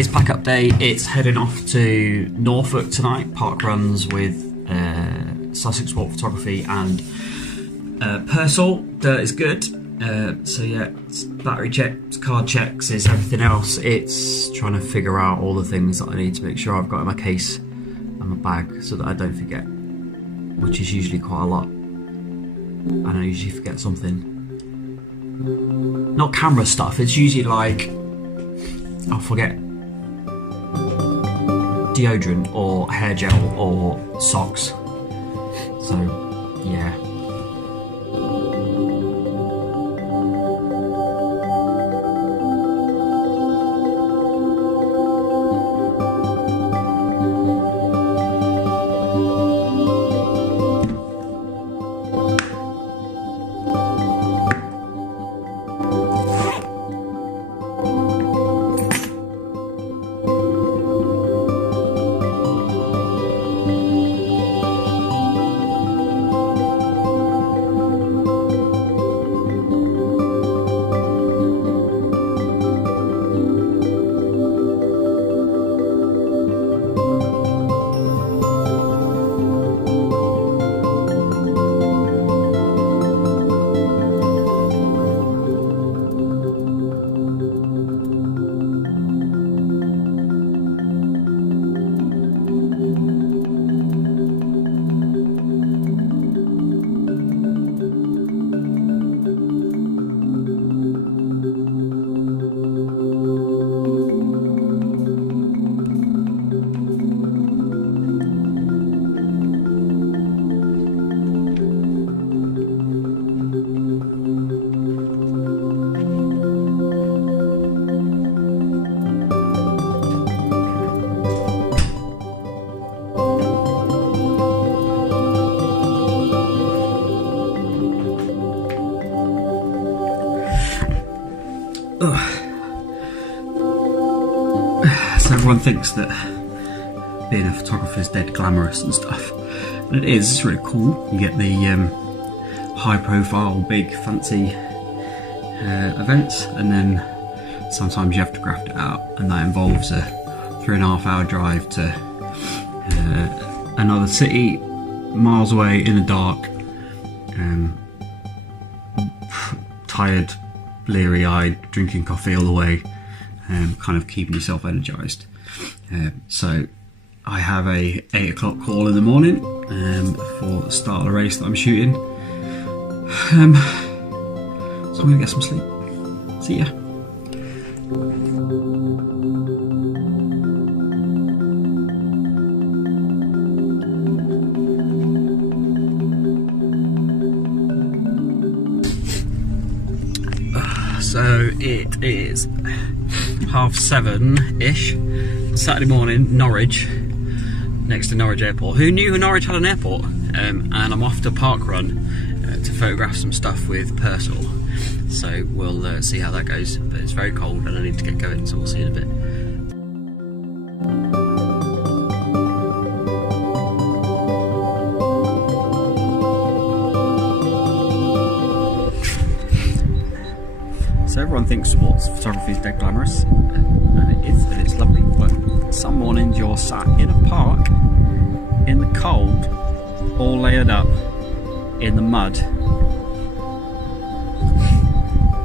today's pack-up day. It's heading off to Norfolk tonight, park runs with Sussex Sport Photography and Purcell. Dirt is good. So yeah, it's battery checks, card checks, is everything else. It's trying to figure out all the things that I need to make sure I've got in my case and my bag so that I don't forget, which is usually quite a lot. And I usually forget something. Not camera stuff, it's usually like I'll forget deodorant or hair gel or socks. So yeah. So everyone thinks that being a photographer is dead glamorous and stuff, and it is. It's really cool. You get the high profile, big, fancy events, and then sometimes you have to graft it out, and that involves a 3.5 hour drive to another city, miles away in the dark, tired, bleary-eyed, drinking coffee all the way, kind of keeping yourself energized. So I have a 8 o'clock call in the morning for the start of the race that I'm shooting. So I'm gonna get some sleep. See ya. So it is 7:30-ish, Saturday morning, Norwich, next to Norwich Airport. Who knew Norwich had an airport? And I'm off to park run to photograph some stuff with Purcell. So we'll see how that goes. But it's very cold and I need to get going, so we'll see in a bit. So everyone thinks sports photography is dead glamorous, and it is, and it's lovely, but some mornings you're sat in a park, in the cold, all layered up, in the mud,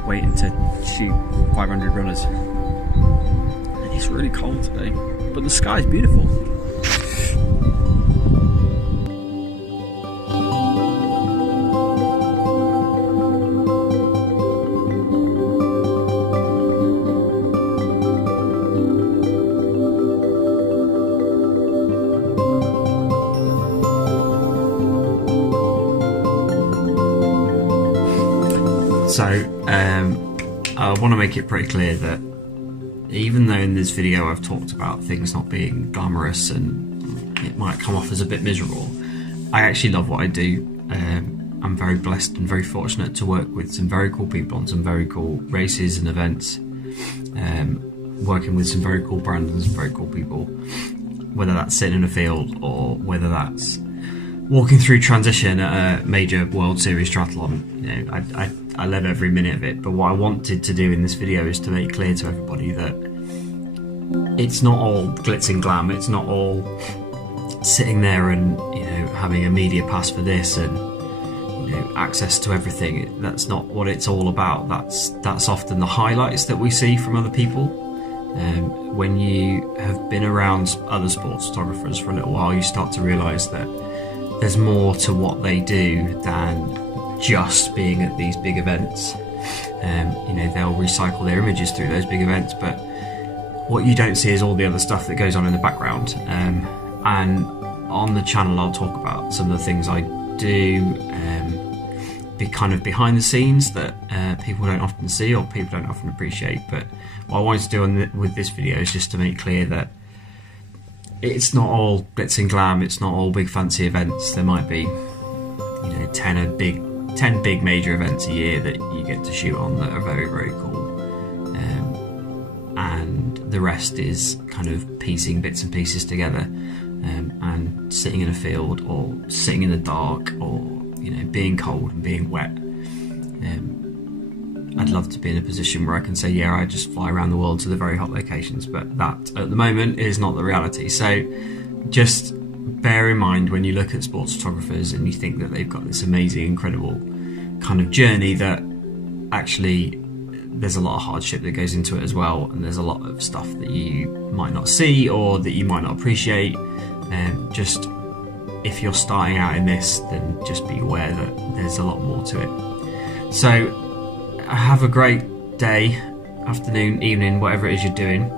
waiting to shoot 500 runners. And it's really cold today, but the sky's beautiful. So I want to make it pretty clear that even though in this video I've talked about things not being glamorous and it might come off as a bit miserable, I actually love what I do. I'm very blessed and very fortunate to work with some very cool people on some very cool races and events, working with some very cool brands and some very cool people, whether that's sitting in a field or whether that's walking through transition at a major World Series triathlon. You know, I love every minute of it, but what I wanted to do in this video is to make clear to everybody that it's not all glitz and glam. It's not all sitting there and, you know, having a media pass for this and, you know, access to everything. That's not what it's all about. That's often the highlights that we see from other people. When you have been around other sports photographers for a little while, you start to realise that there's more to what they do than just being at these big events. You know, they'll recycle their images through those big events, but what you don't see is all the other stuff that goes on in the background. And on the channel I'll talk about some of the things I do, be kind of behind the scenes that people don't often see or people don't often appreciate. But what I wanted to do with this video is just to make clear that it's not all glitz and glam, it's not all big fancy events. There might be, you know, 10 big major events a year that you get to shoot on that are very, very cool. And the rest is kind of piecing bits and pieces together, and sitting in a field or sitting in the dark or, you know, being cold and being wet. I'd love to be in a position where I can say, yeah, I just fly around the world to the very hot locations, but that at the moment is not the reality. So just bear in mind when you look at sports photographers and you think that they've got this amazing, incredible kind of journey, that actually there's a lot of hardship that goes into it as well, and there's a lot of stuff that you might not see or that you might not appreciate. Just if you're starting out in this, then just be aware that there's a lot more to it. So have a great day, afternoon, evening, whatever it is you're doing.